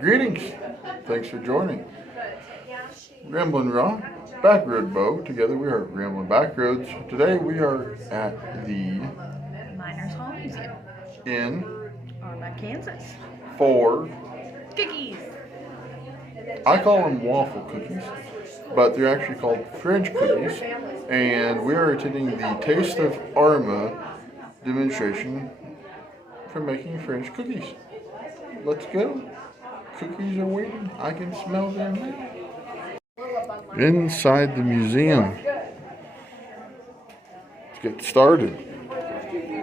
Greetings. Thanks for joining. Ramblin' Raw, Backroad Bow. Together we are Ramblin' Backroads. Today we are at the Miners Home Museum in Arma, Kansas. for, Cookies. I call them waffle cookies, but they're actually called French cookies. And we are attending the Taste of Arma demonstration for making French cookies. Let's go. Cookies are waiting. I can smell them. Inside the museum. Let's get started.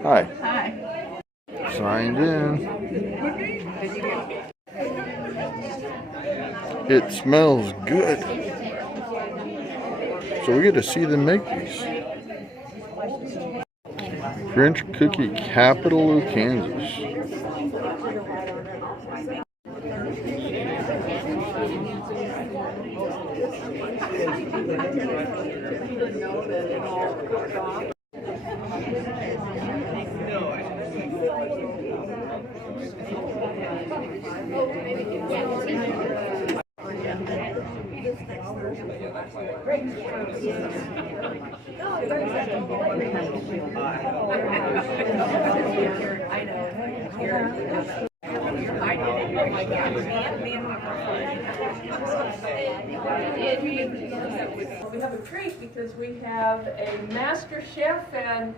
Hi. Hi. Signed in. It smells good. So we get to see them make these. French Cookie Capital of Kansas. We have a treat because we have a master chef and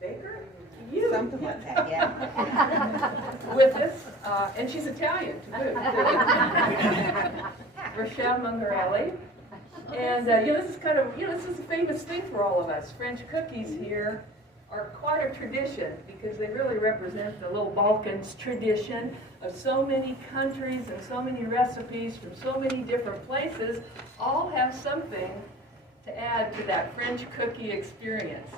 baker, you, Something like that, yeah. with us, and she's Italian to boot. Rochelle Mungarelli. And this is kind of, this is a famous thing for all of us. French cookies here are quite a tradition because they really represent the little Balkans tradition of so many countries and so many recipes from so many different places, all have something to add to that French cookie experience.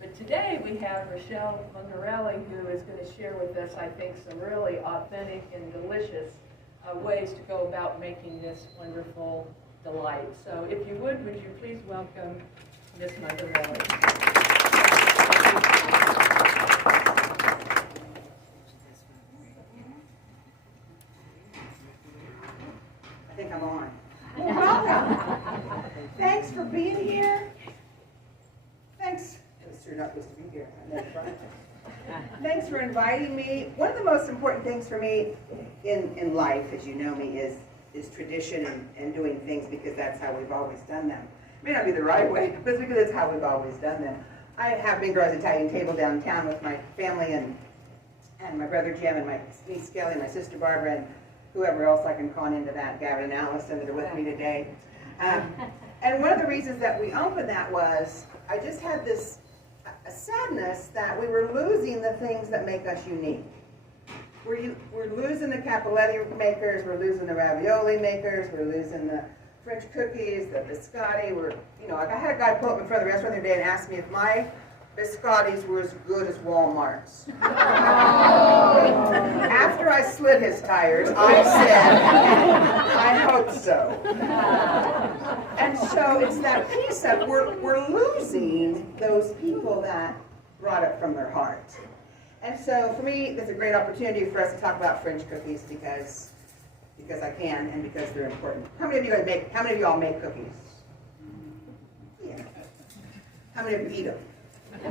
But today we have Rochelle Mungarelli, who is going to share with us, I think, some really authentic and delicious ways to go about making this wonderful delight. So if you would you please welcome Ms. Mungarelli. I think I'm on. Well, welcome. Thanks for being here. Thanks. You're not supposed to be here. Thanks for inviting me. One of the most important things for me in life, as you know me, is tradition and doing things because that's how we've always done them. It may not be the right way, but it's because it's how we've always done them. I have Big Girls Italian table downtown with my family and my brother Jim and my niece Kelly and my sister Barbara and whoever else I can con into that, Gavin and Allison that are with me today. And one of the reasons that we opened that was I just had this a sadness that we were losing the things that make us unique. We're losing the cappelletti makers, we're losing the ravioli makers, we're losing the French cookies, the biscotti. Like I had a guy pull up in front of the restaurant the other day and ask me if my biscottis were as good as Walmart's. After I slid his tires, I said, I hope so. And so it's that piece of we're losing those people that brought it from their heart. And so for me, it's a great opportunity for us to talk about French cookies because I can and because they're important. How many of y'all make cookies? Yeah. How many of you eat them?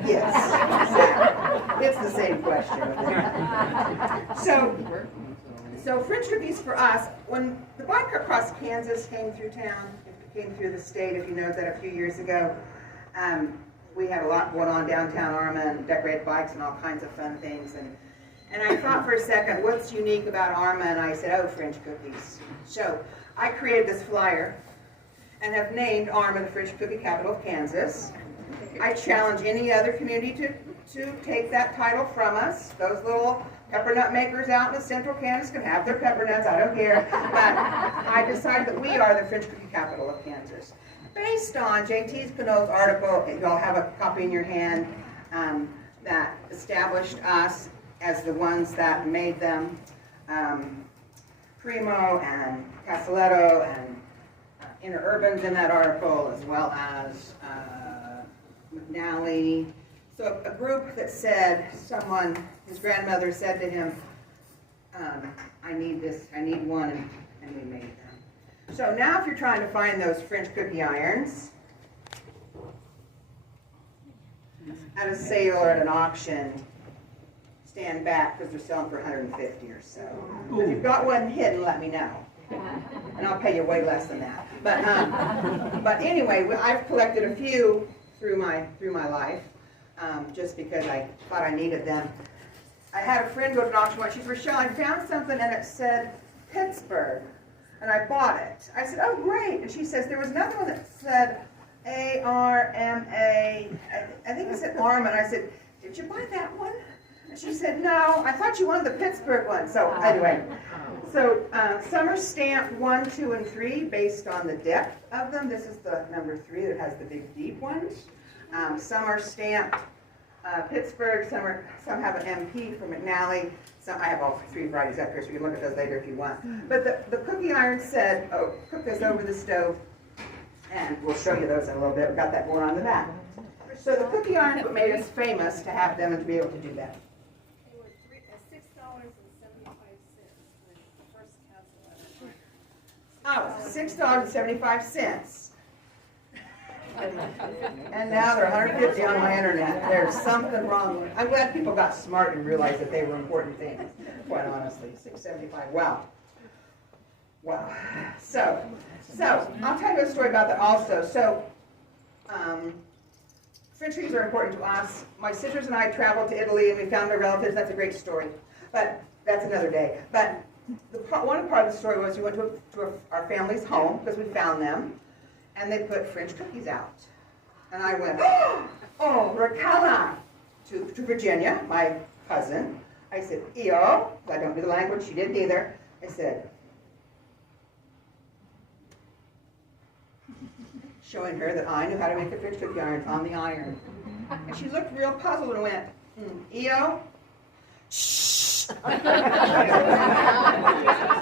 Yes, exactly. It's the same question. So French cookies for us, when the Bike Across Kansas came through town, came through the state, if you know that a few years ago, we had a lot going on downtown Arma and decorated bikes and all kinds of fun things. And I thought for a second, what's unique about Arma? And I said, oh, French cookies. So I created this flyer and have named Arma the French Cookie Capital of Kansas. I challenge any other community to take that title from us. Those little pepper nut makers out in the central Kansas can have their pepper nuts, I don't care. But I decided that we are the French Cookie Capital of Kansas. Based on J.T. Pinot's article, you all have a copy in your hand, that established us as the ones that made them. Primo and Castelletto and Interurbans in that article, as well as McNally. So a group that said, his grandmother said to him, I need one, and we made them. So now if you're trying to find those French cookie irons at a sale or at an auction, stand back because they're selling for 150 or so. If you've got one hidden, let me know. And I'll pay you way less than that. But anyway, I've collected a few through my life, just because I thought I needed them. I had a friend go to an auction once. She said, Rochelle, I found something and it said Pittsburgh, and I bought it. I said, oh great. And she says, there was another one that said A-R-M-A, I think it said Arma. And I said, did you buy that one? And she said, no, I thought you wanted the Pittsburgh one. So anyway, some are stamped 1, 2, and 3 based on the depth of them. This is the number 3 that has the big deep ones. Some are stamped Pittsburgh, some have an MP from McNally. I have all 3 varieties up here, so you can look at those later if you want. But the cookie iron said, oh, cook this over the stove, and we'll show you those in a little bit. We've got that going on in the back. So the cookie iron is what made us famous to have them and to be able to do that. They were $6.75 when the first council. Oh, $6.75. And now they're 150 on my internet. There's something wrong. I'm glad people got smart and realized that they were important things, quite honestly. $6.75, wow. Wow. So I'll tell you a story about that also. So, French cookies are important to us. My sisters and I traveled to Italy and we found their relatives. That's a great story, but that's another day. But one part of the story was we went to our family's home because we found them, and they put French cookies out. And I went, oh, Raquel, to Virginia, my cousin. I said, Io, I don't do the language, she didn't either. I said, showing her that I knew how to make the French cookie iron on the iron. And she looked real puzzled and went, Io? Shh.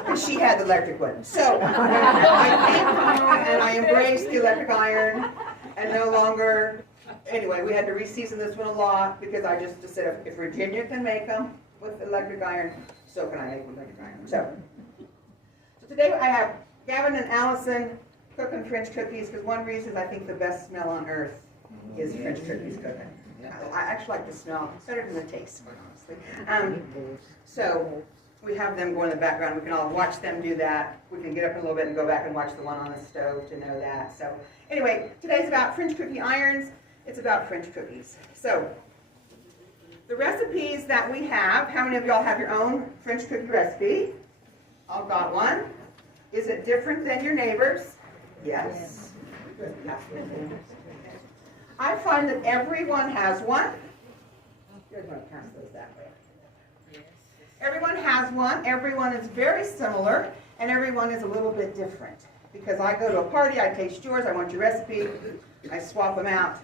Because she had the electric one. So I came home and I embraced the electric iron, and no longer, anyway, we had to reseason this one a lot because I just said, if Virginia can make them with the electric iron, so can I make with electric iron. So today I have Gavin and Allison cooking French cookies, because one reason I think the best smell on earth is French cookies cooking. I actually like the smell. It's better than the taste, honestly. So we have them go in the background. We can all watch them do that. We can get up a little bit and go back and watch the one on the stove to know that. So anyway, today's about French cookie irons. It's about French cookies. So the recipes that we have, how many of y'all have your own French cookie recipe? All got one. Is it different than your neighbor's? Yes. I find that everyone has one. You're going to pass those that way. Everyone has one. Everyone is very similar, and everyone is a little bit different. Because I go to a party, I taste yours, I want your recipe, I swap them out.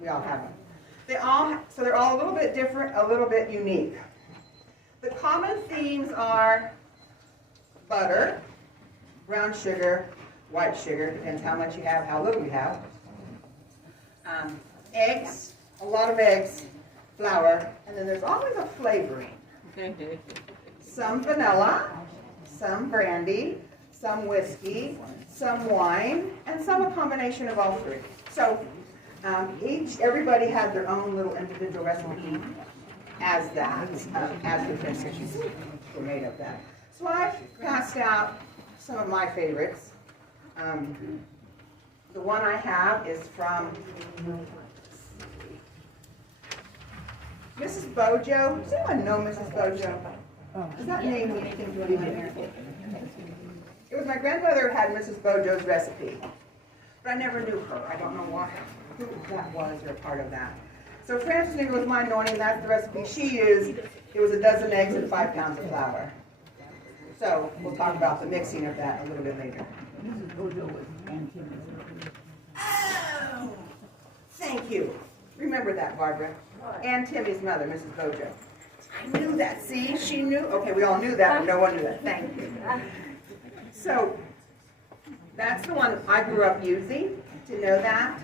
We all have them. So they're all a little bit different, a little bit unique. The common themes are butter, brown sugar, white sugar, depends how much you have, how little you have. Eggs, a lot of eggs, flour, and then there's always a flavoring. Some vanilla, some brandy, some whiskey, some wine, and some a combination of all 3. So everybody had their own little individual recipe as that, as the French cookies were made of that. So I've passed out some of my favorites. The one I have is from Mrs. Bojo. Does anyone know Mrs. Bojo? Does that name mean anything to anyone here? It was my grandmother had Mrs. Bojo's recipe, but I never knew her. I don't know who that was or part of that. So Frances knew it was my anointing. That's the recipe she used. It was 12 eggs and 5 pounds of flour. So we'll talk about the mixing of that a little bit later. Oh, thank you. Remember that, Barbara. Aunt Timmy's mother, Mrs. Bojo. I knew that. See, she knew. Okay, we all knew that, but no one knew that. Thank you. So that's the one I grew up using, to know that.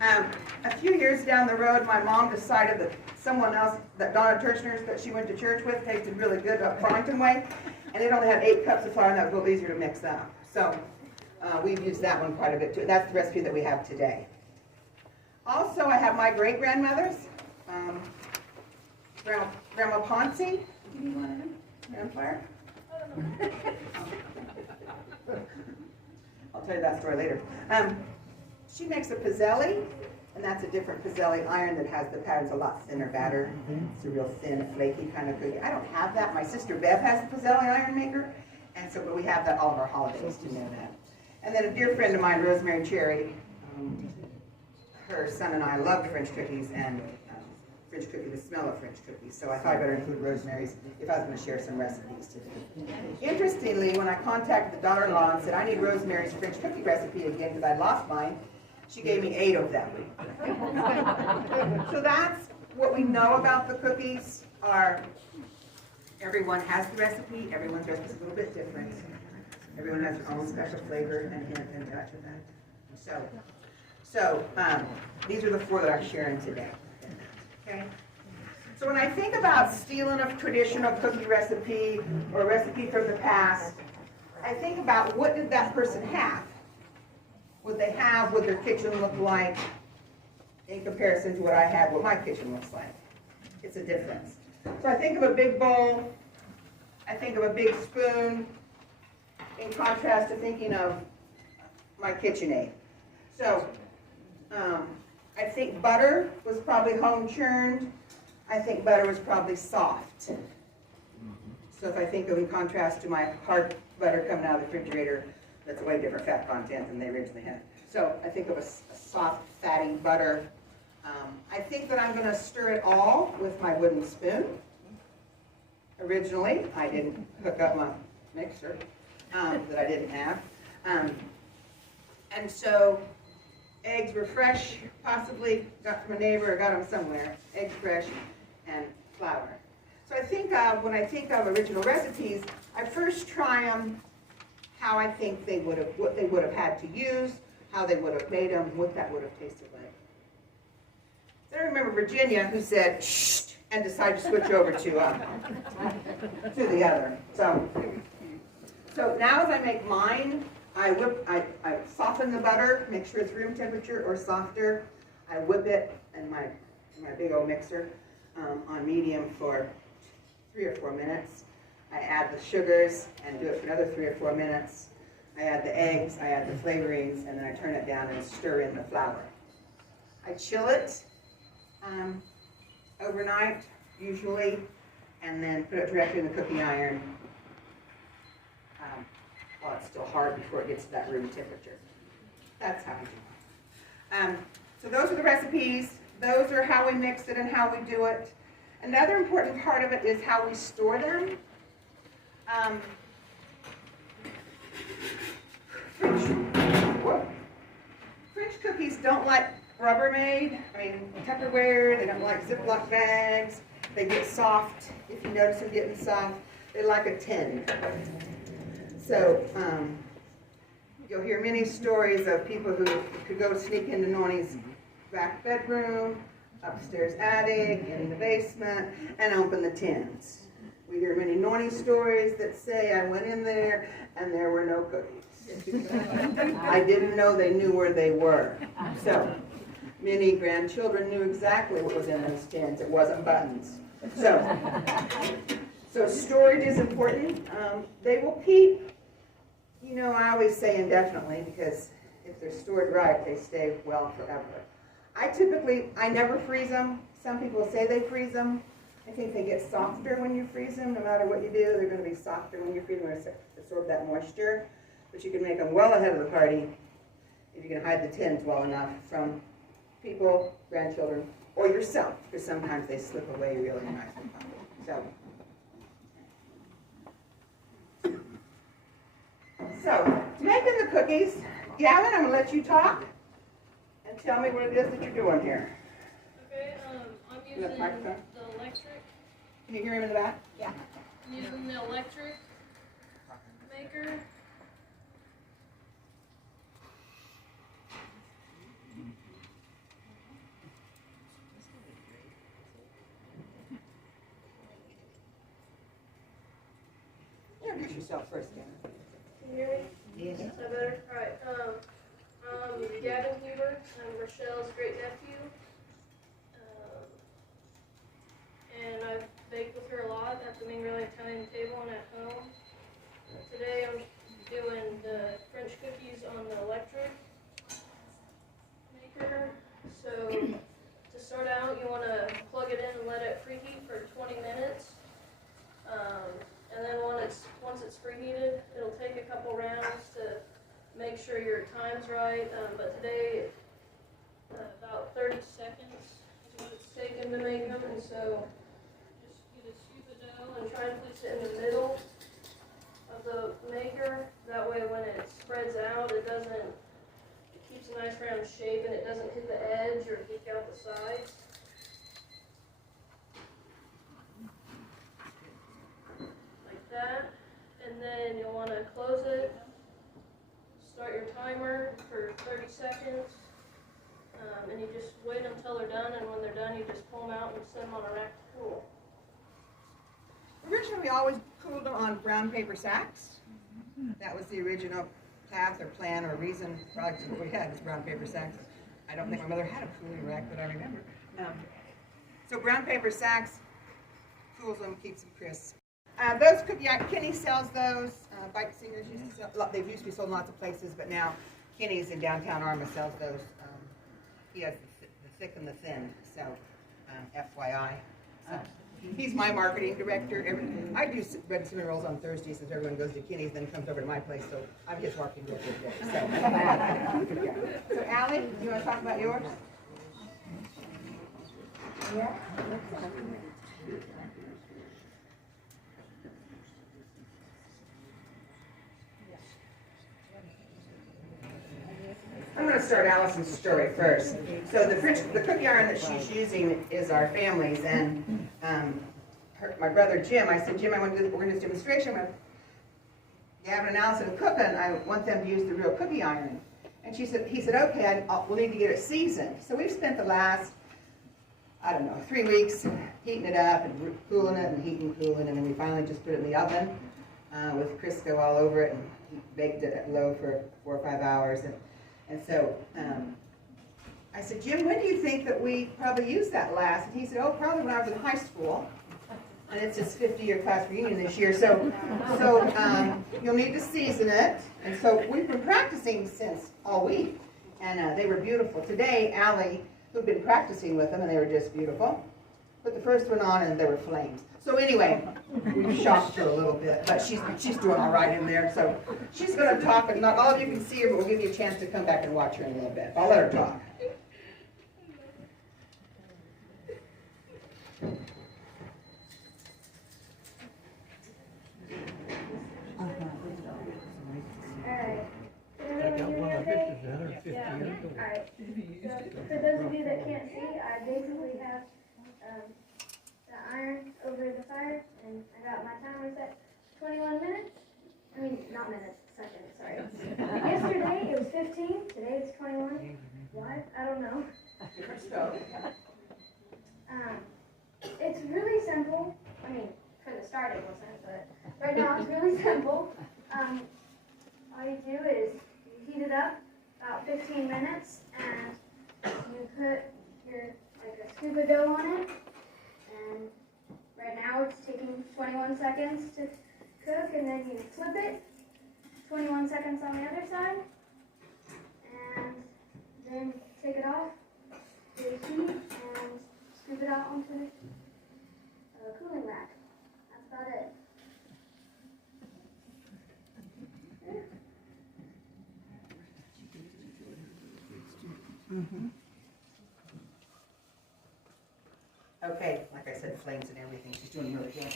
A few years down the road, my mom decided that someone else, that Donna Kirchner's that she went to church with, tasted really good up Farmington Way, and it only had 8 cups of flour, and that was a little easier to mix up. So we've used that one quite a bit too. That's the recipe that we have today. Also, I have my great-grandmother's, Grandma Ponce. Give me one of them, grandfire. I'll tell you that story later. She makes a pizzelli, and that's a different pizzelli iron that has the pattern's a lot thinner batter. It's a real thin, flaky kind of cookie. I don't have that. My sister Bev has the pizzelli iron maker, and so but we have that all of our holidays to know that. And then a dear friend of mine, Rosemary Cherry, her son and I loved French cookies and French cookie, the smell of French cookies. So I thought I'd better include Rosemary's if I was going to share some recipes today. Interestingly, when I contacted the daughter-in-law and said, I need Rosemary's French cookie recipe again because I lost mine, she gave me 8 of them. So that's what we know about the cookies. Everyone has the recipe. Everyone's recipe is a little bit different. Everyone has their own special flavor and hint and touch of that. So these are the 4 that I'm sharing today. Okay. So when I think about stealing a traditional cookie recipe or a recipe from the past, I think about what did that person have? What they have, what their kitchen looked like in comparison to what I have, what my kitchen looks like. It's a difference. So I think of a big bowl, I think of a big spoon, in contrast to thinking of my KitchenAid. So I think butter was probably home churned. I think butter was probably soft. So if I think of in contrast to my hard butter coming out of the refrigerator, that's a way different fat content than they originally had. So I think of a soft, fatty butter. I think that I'm going to stir it all with my wooden spoon. Originally, I didn't hook up my mixer that I didn't have. And so eggs were fresh, possibly got from a neighbor or got them somewhere. Eggs fresh and flour. So I think when I think of original recipes, I first try them how I think they would have, what they would have had to use, how they would have made them, what that would have tasted like. So I remember Virginia who said, shh, and decided to switch over to the other. So now as I make mine, I soften the butter, make sure it's room temperature or softer. I whip it in my big old mixer on medium for 3 or 4 minutes. I add the sugars and do it for another 3 or 4 minutes. I add the eggs, I add the flavorings, and then I turn it down and stir in the flour. I chill it overnight, usually, and then put it directly in the cookie iron while it's still hard before it gets to that room temperature. That's how we do it. So those are the recipes. Those are how we mix it and how we do it. Another important part of it is how we store them. French cookies don't like Rubbermaid, Tupperware, they don't like Ziploc bags. They get soft. If you notice them getting soft, they like a tin. So you'll hear many stories of people who could go sneak into Noni's back bedroom, upstairs attic, in the basement, and open the tins. We hear many Noni stories that say, I went in there and there were no cookies. I didn't know they knew where they were. So many grandchildren knew exactly what was in those tins. It wasn't buttons. So storage is important. They will keep, I always say indefinitely because if they're stored right, they stay well forever. I never freeze them. Some people say they freeze them. I think they get softer when you freeze them. No matter what you do, they're going to be softer when you freeze them to absorb that moisture. But you can make them well ahead of the party if you can hide the tins well enough from people, grandchildren, or yourself, because sometimes they slip away really nice. So, making the cookies, Gavin, I'm going to let you talk and tell me what it is that you're doing here. Okay, I'm using the electric. Can you hear him in the back? Yeah. I'm using the electric maker. yourself first, Gavin. Can you hear me? Yes. Is that better? Alright, I'm Gavin Huber. I'm Rochelle's great nephew. And I've baked with her a lot at the Mingrel Italian table and at home. Today I'm doing the French cookies on the electric maker. So to start out, you want to plug it in and let it preheat for 20 minutes. And then once it's preheated, it'll take a couple rounds to make sure your time's right. But today, about 30 seconds is what it's taken to make them. And so just get a scoop of dough and try and place it in the middle of the maker. That way when it spreads out, it keeps a nice round shape and it doesn't hit the edge or kick out the sides. Like that. And then you'll want to close it. Start your timer for 30 seconds. And you just wait until they're done, and when they're done, you just pull them out and set them on a rack to cool. Originally, we always cooled them on brown paper sacks. That was the original path or plan or reason. Probably what we had was brown paper sacks. I don't think my mother had a cooling rack that I remember. So brown paper sacks cools them, keeps them crisp. Those cookie, Kenny sells those. Bike Singers used to sell. They used to be sold in lots of places, but now Kenny's in downtown Arma sells those. He has the thick and the thin. So FYI. So, he's my marketing director. I do bread and cinnamon rolls on Thursdays since everyone goes to Kenny's, then comes over to my place. So I'm his marketing director today. So Allie, you want to talk about yours? Yeah. I'm going to start Allison's story first. So the cookie iron that she's using is our family's, and my brother Jim, I said, Jim, we're going to do this demonstration with Gavin and Allison cooking. I want them to use the real cookie iron. And he said, okay, we'll need to get it seasoned. So we've spent the last, 3 weeks heating it up and cooling it and heating and cooling, and then we finally just put it in the oven with Crisco all over it and baked it at low for 4 or 5 hours. And so I said, Jim, when do you think that we probably used that last? And he said, oh, probably when I was in high school. And it's his 50-year class reunion this year. So you'll need to season it. And so we've been practicing since all week. And they were beautiful. Today, Allie, who'd been practicing with them, and they were just beautiful, put the first one on and there were flames. So anyway, we shocked her a little bit, but she's doing all right in there. So she's going to talk, and not all of you can see her, but we'll give you a chance to come back and watch her in a little bit. I'll let her talk. Alright, so for those of you that can't see, I basically have the iron over the fire, and I got my timer set 21 minutes. I mean, not minutes, seconds, sorry. Yesterday it was 15, today it's 21. Why? I don't know. Different stove. It's really simple. I mean, for the start it wasn't, but right now it's really simple. All you do is you heat it up about 15 minutes, and you put a scoop of dough on it, and right now it's taking 21 seconds to cook, and then you flip it, 21 seconds on the other side, and then take it off, reheat, and scoop it out onto a cooling rack. That's about it. Mm-hmm. Okay, like I said, flames and everything. She's doing really good.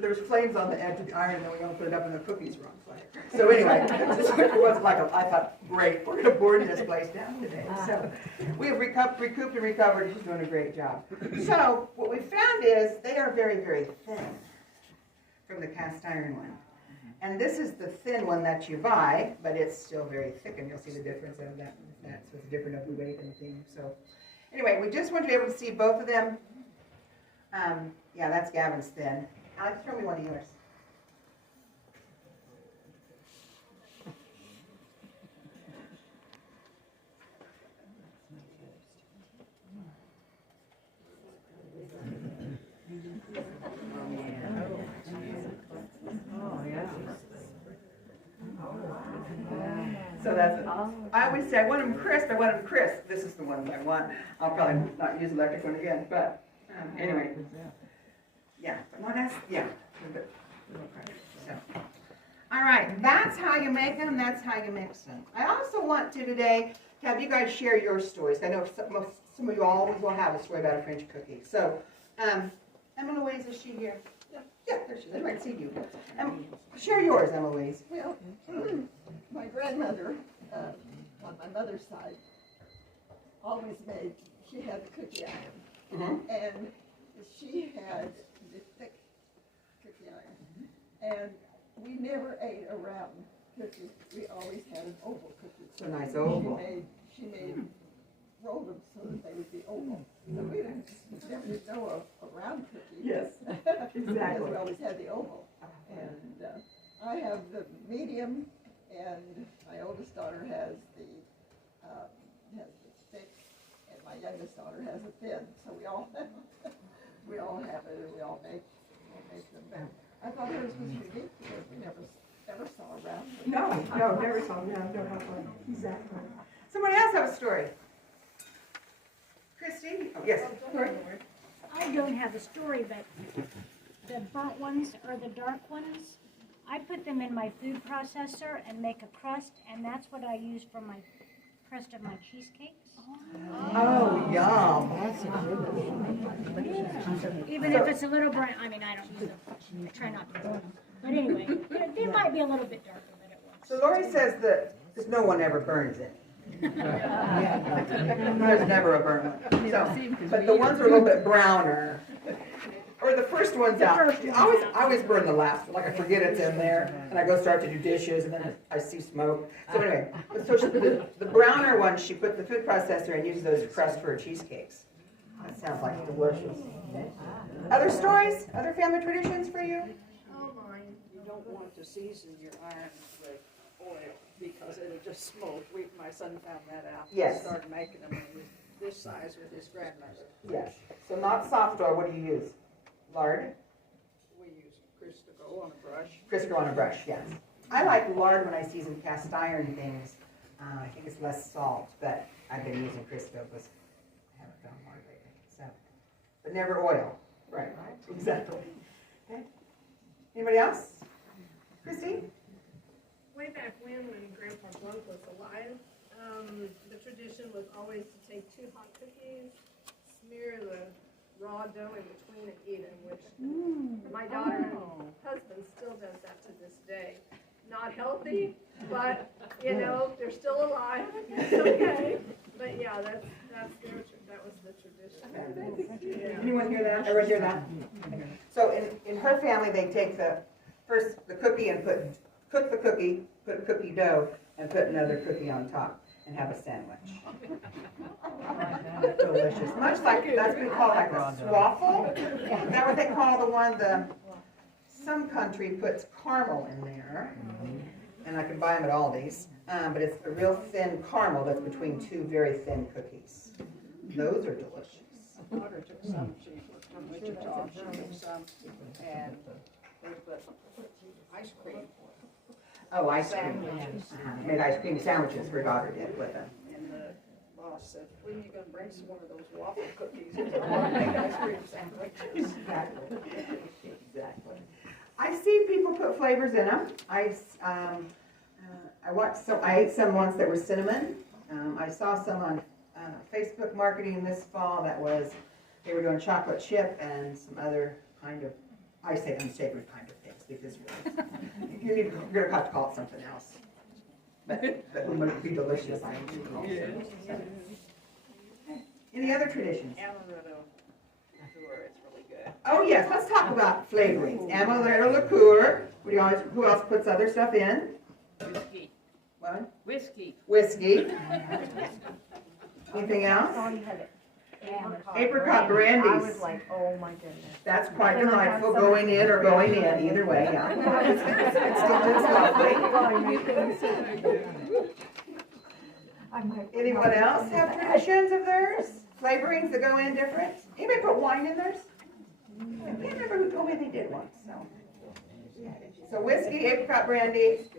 There was flames on the edge of the iron, and then we going to put it up, and the cookies were on fire. So anyway, it wasn't like I thought, great, we're going to burn this place down today. So we have recouped and recovered. She's doing a great job. So what we found is they are very, very thin from the cast iron one. And this is the thin one that you buy, but it's still very thick, and you'll see the difference of that. So it's different of the weight and thing. So anyway, we just want to be able to see both of them. Yeah, that's Gavin's thin. Alex, throw me one of yours. always say, I want them crisp, I want them crisp. This is the one that I want. I'll probably not use electric one again, but anyway. Yeah, but no, that's, yeah. So. All right, that's how you make them, that's how you mix them. I also want to today have you guys share your stories. I know some of you always will have a story about a French cookie. So, Emma Louise, is she here? Yeah, there she is. I might see you. Share yours, Emma Louise. Well, my grandmother, on my mother's side, always made, she had the cookie iron. And she had the thick cookie iron. And we never ate a round cookie. We always had an oval cookie. So nice oval. She made rolled them so that they would be oval. So we never did know a round cookie. Yes, Because exactly. we always had the oval. And I have the medium, and my oldest daughter has the thick, and my youngest daughter has a thin. So we all have it, and we all make them. But I thought hers was unique because we never saw a round cookie. No, never saw, exactly. Somebody else have a story? Christy? Oh, yes. I don't have a story, but the burnt ones or the dark ones, I put them in my food processor and make a crust, and that's what I use for my crust of my cheesecakes. Oh, yum. Even if it's a little burnt, I mean, I don't use them. I try not to burn them. But anyway, they might be a little bit darker than it was. So Lori says that no one ever burns it. There's never a burn one. So, but the ones are a little bit browner. Or the first one's out. I always burn the last one. Like I forget it's in there, and I go start to do dishes, and then I see smoke. So anyway, so the browner one, she put the food processor and uses those crust for her cheesecakes. That sounds like delicious. Other stories? Other family traditions for you? Oh, mine. You don't want to season your irons with oil because it'll just smoke. My son found that out. Yes. He started making them this size with his grandmother. Yes. So not soft oil. What do you use? Lard? We use Crisco on a brush. Crisco on a brush, yes. I like lard when I season cast iron things. I think it's less salt, but I've been using Crisco because I haven't found lard lately. So, but never oil. Right. Exactly. Okay. Anybody else? Christy? Way back when Grandpa Glunk was alive, the tradition was always to take 2 hot cookies, smear the raw dough in between and eat them, which my daughter and husband still does that to this day. Not healthy, but you know, they're still alive. It's okay. But yeah, that was the tradition. Yeah. Anyone hear that? Everyone hear that? So in her family, they take the cookie and cook the cookie, put cookie dough, and put another cookie on top, and have a sandwich. Delicious. Much like, that's what we call like a swaffle. Is that what they call the one, some country puts caramel in there, and I can buy them at Aldi's, but it's a real thin caramel that's between 2 very thin cookies. Those are delicious. My daughter took some, she was from Wichita, she took some, and we put ice cream. Oh, ice cream. Made ice cream sandwiches for daughter did with them. And the boss said, when are you gonna bring some one of those waffle cookies? Because I want to make ice cream sandwiches. Exactly. Exactly. I see people put flavors in them. I ate some once that were cinnamon. I saw some on Facebook marketing this fall that was, they were doing chocolate chip and some other kind of, I say unsavory kind of things because you're gonna have to call it something else. But it would be delicious, I think. Any other traditions? Amaretto liqueur is really good. Oh yes, let's talk about flavorings. Amaretto liqueur. Who else puts other stuff in? Whiskey. What? Whiskey. Whiskey. Anything else? Apricot brandies. I was like, oh my goodness. That's quite delightful, going in or going in, either way, yeah. It's lovely. Anyone else have traditions of theirs? Flavorings that go in different? Anybody put wine in theirs? I can't remember who told me they did once, so. So whiskey, apricot brandy,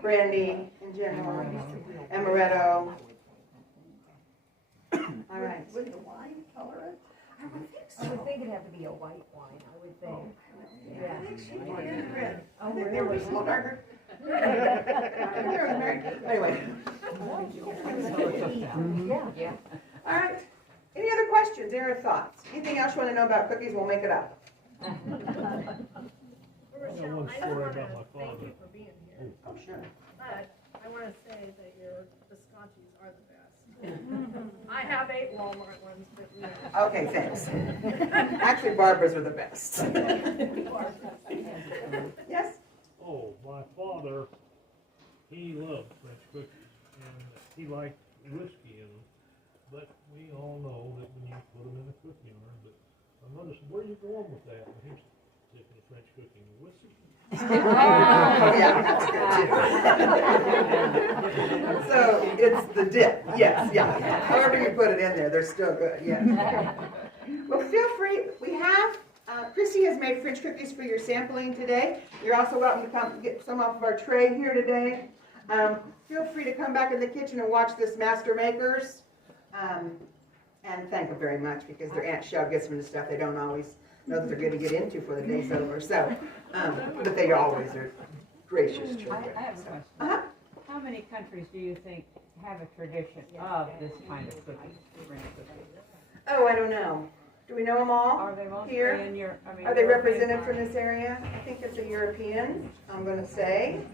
brandy in general, amaretto. All right. Would the wine color it? I would think I so. would think it'd have to be a white wine, I would think. Yeah. I think she wanted red. Oh, I think really? there was a little darker. Anyway. Yeah. All right. Any other questions, any other thoughts? Anything else you want to know about cookies, we'll make it up. Rochelle, I don't wanna thank you for being here, Oh, sure. but I wanna say that your biscottis are the best. I have 8 Walmart ones, but no. Okay, thanks. Actually, Barbara's are the best. Yes? Oh, my father, he loved French cookies, and he liked whiskey in them. But we all know that when you put them in a cookie jar, but my mother said, "Where are you going with that?" And he said, "Dipping a French cookie in whiskey." Oh, yeah, that's good too. So it's the dip, yes, yeah. However you put it in there, they're still good, yeah. Well, feel free, we have, Chrissy has made French cookies for your sampling today. You're also welcome to come get some off of our tray here today. Feel free to come back in the kitchen and watch this Master Makers. And thank them very much because their Aunt Shell gets them into stuff they don't always know that they're going to get into for the day's over. So, but they always are gracious children. I have a question. Uh-huh. How many countries do you think have a tradition of this kind of cookie, French cookie? Oh, I don't know. Do we know them all? Are they mostly Here? in your, I mean? Are they European represented from countries? this area? I think it's a European, I'm going to say.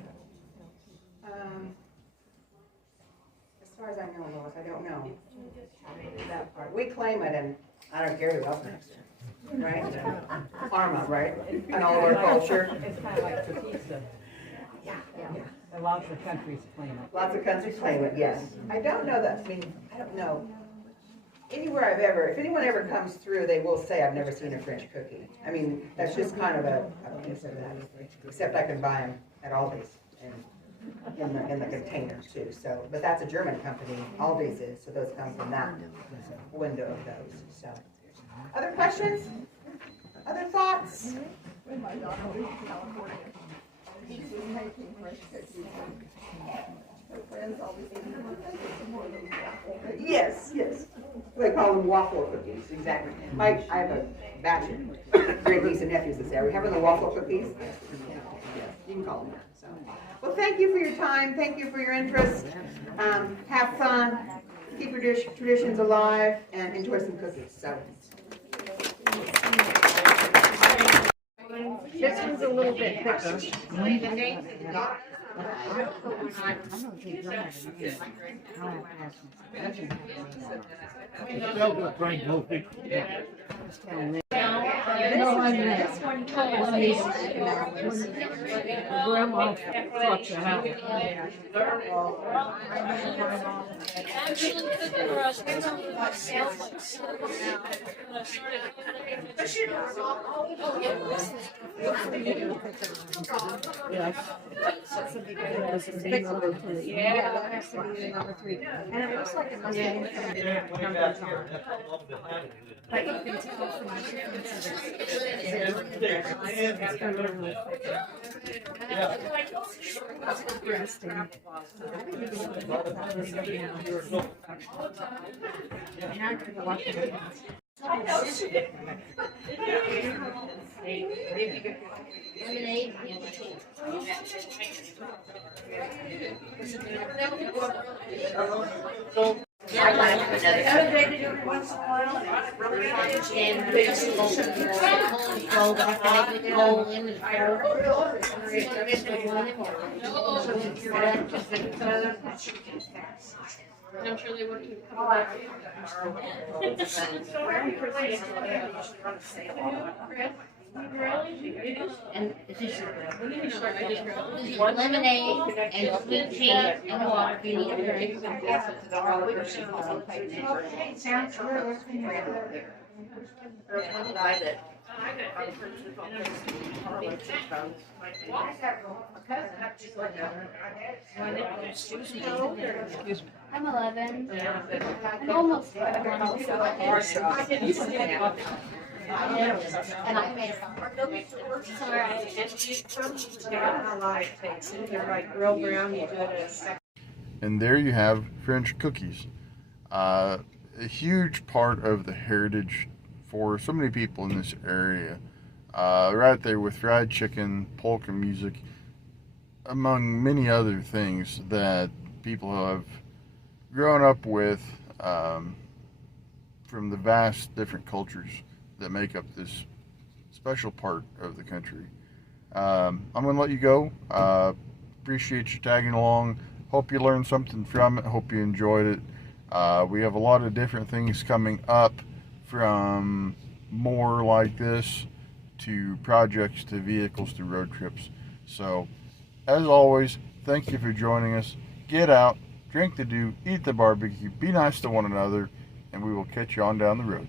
As far as I know, Lois, I don't know. That part. We claim it, and I don't care who else makes it. Right? Arma, right? And all of our culture. It's kind of like Batista. Yeah, yeah. And lots of countries claim it. Lots of countries claim it, yes. I don't know that, I mean, I don't know. Anywhere I've ever, if anyone ever comes through, they will say, I've never seen a French cookie. I mean, that's just kind of a piece of that. Except I can buy them at Aldi's and in the containers too, so. But that's a German company, Aldi's is, so those come from that window of those, so. Other questions? Other thoughts? When my daughter lived in California, she was making French cookies, and her friends always said, "Some more of those waffle cookies." Yes, yes. They call them waffle cookies, exactly. I have a batch of great niece and nephews that say, are we having the waffle cookies? Yeah, you can call them that, so. Well, thank you for your time, thank you for your interest. Have fun, keep your traditions alive, and enjoy some cookies, so. This one's a little bit thicker. Grandma thought you had it. Number 3. And it looks like it must have been numbers on. But you can tell from the differences. Elevated every once in a while. And fold off and it roll in the I'm sure they would keep coming back. And it's just lemonade and sweet tea and water if you need a drink. Sounds good. I'm 11. I'm almost 12. And I made some. Alright. I like it. They're like grilled brown, you do it in a second. And there you have French cookies. A huge part of the heritage for so many people in this area. Right there with fried chicken, polka music, among many other things that people have grown up with from the vast different cultures that make up this special part of the country. I'm going to let you go. Appreciate you tagging along. Hope you learned something from it. Hope you enjoyed it. We have a lot of different things coming up, from more like this to projects to vehicles to road trips. So, as always, thank you for joining us. Get out, drink the dew, eat the barbecue, be nice to one another, and we will catch you on down the road.